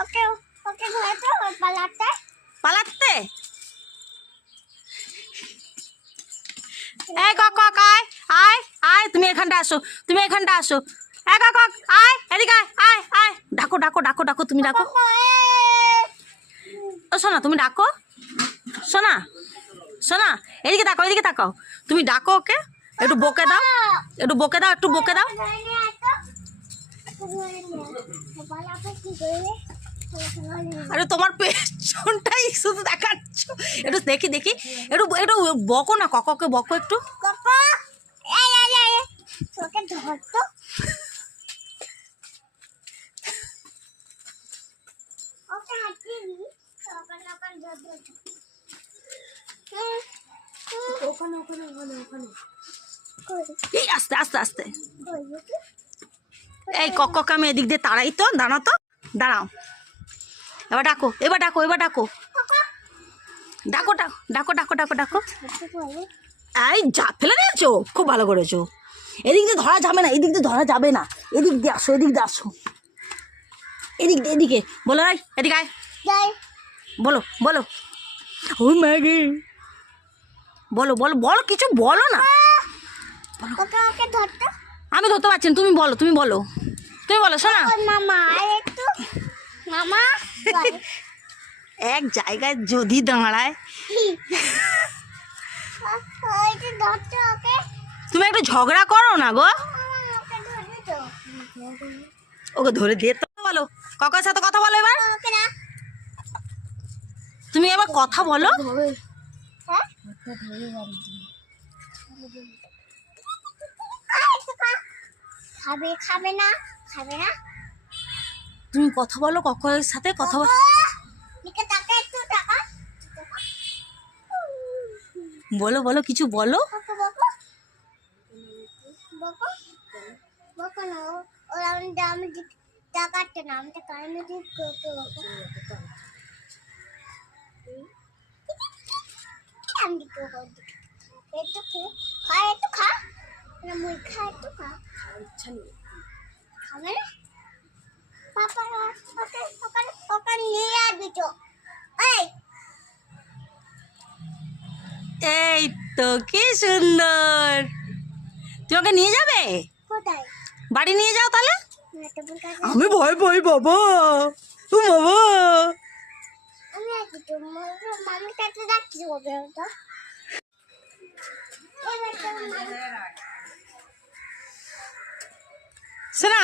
ওকে ওকে ধরেছো পালাতে পালাতে। এই কক কক আয় আয় আয়, তুমি এখানটা আসো, তুমি এখানটা আসো। এই কক কক আয়, এদিকে আয় আয় আয়। ডাকো ডাকো ডাকো ডাকো, তুমি ডাকো। ও সোনা, তুমি ডাকো। সোনা সোনা, এদিকে তাকাও, এদিকে তাকাও। তুমি ডাকো ওকে, একটু বকে দাও, একটু বকে দাও, একটু বকে দাও। আরে তোমার পেছনটাই শুধু দেখাচ্ছ। একটু দেখি দেখি, একটু একটু বকো না, কককে বকো একটু। ওকে ধরতো ওকে হাঁটিয়ে দিই সকাল সকাল ওখানে ওখানে ওখানে ওখানে এই আস্তে আস্তে আস্তে। এই কককে আমি এদিক দিয়ে তাড়াই তো, দাঁড়াও তো, দাঁড়াও। এবার ডাকো, এবার ডাকো, এবার ডাকো, ডাকো ডাকো ডাকো ডাকো ডাকো। এই যা ফেলে দিয়েছো, খুব ভালো করেছো। এদিক দিয়ে ধরা যাবে না, এদিক দিয়ে ধরা যাবে না। এদিক দিয়ে আসো, এদিক দিয়ে আসো, এদিক দিয়ে, এদিকে বলো, এদিকে আয়, বলো বলো। ও ম্যাগি, বলো বলো বলো, কিছু বলো না। ওকে ওকে ধরতো আমি ধরতে পারছি না, তুমি বলো, তুমি বলো, তুমি বলো শোনা। মামা একটু মামা এক জায়গায় যদি দাঁড়ায়। ওকে ধরতো ওকে তুমি একটু ঝগড়া করো না গো। ওকে ধরবি তো ওকে ধরে দিয়ে তো বলো, কাকার সাথে কথা বলো এবার। ওকে না তুমি এবার কথা বলো। হ্যাঁ খাবে খাবে না খাবে না তুমি কথা বলো, কাকার সাথে কথা বলো। নিকে টাকা একটু টাকা বলো বলো, কিছু বলো। বকো বকো বকো বকো না ওরা আমি টাকাতে না আমি কারণে ঠিক করতে বকো আমি দিতে বকো একটু খা একটু খা না মুই খা একটু খা ইচ্ছা নেই খাবে না পাপা ওকে ওকে ওকে নিয়ে আসবি তো এই এই তো কি সুন্দর। তুমি ওকে নিয়ে যাবে, কোথায় বাড়ি নিয়ে যাও তাহলে। মেটাবুল কাছে আমি ভয় পাই বাবা, ও বাবা। আমি আছি তো মামির কাছে যাচ্ছি ওকে তো শোনা